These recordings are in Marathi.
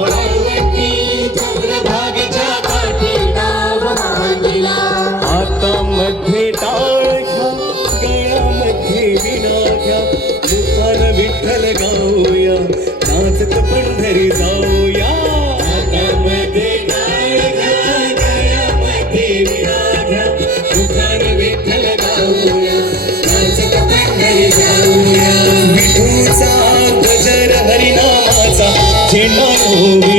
वळवंटी चंद्रभागेचा काठीला मांडीला. आता मध्ये टाळ घ्या गळ्यामध्ये विना சென்னோவே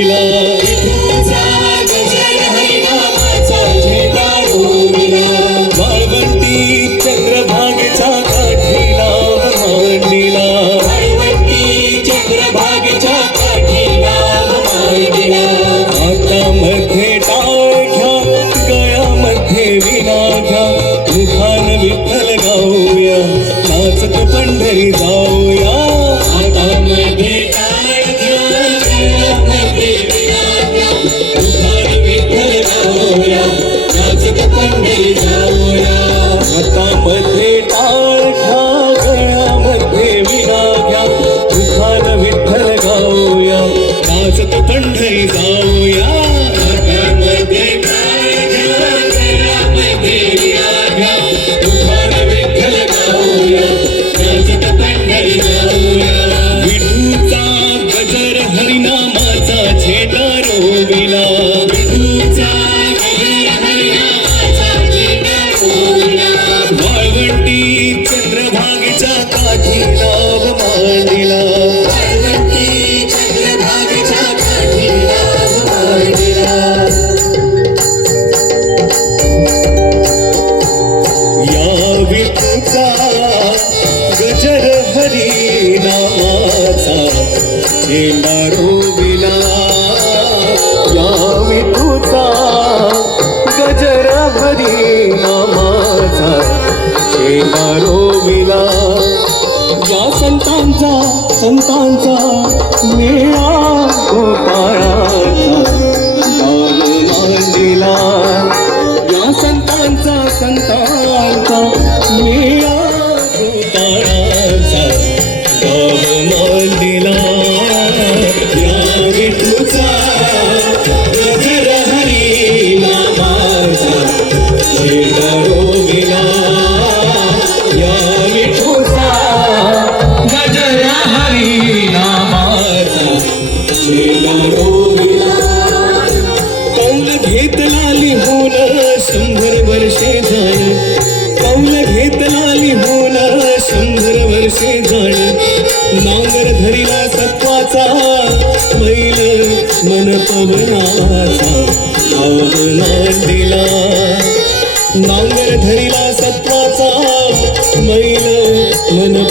आता मध्ये टाळ गजर हरी नामाचा झेंडा रोविला यावी तुझा गजर हरी नामाचा झेंडा रोविला या संतांचा संतांचा मी पाऊल घेत लाली होला शंभर वर्षे झालं पाऊल घेत लाली होला शंभर वर्षे झालं नांगर धरिला सत्वाचा बैल मन पवनाचा पावना दिला. नांगर धरिला सत्वाचा बैल मन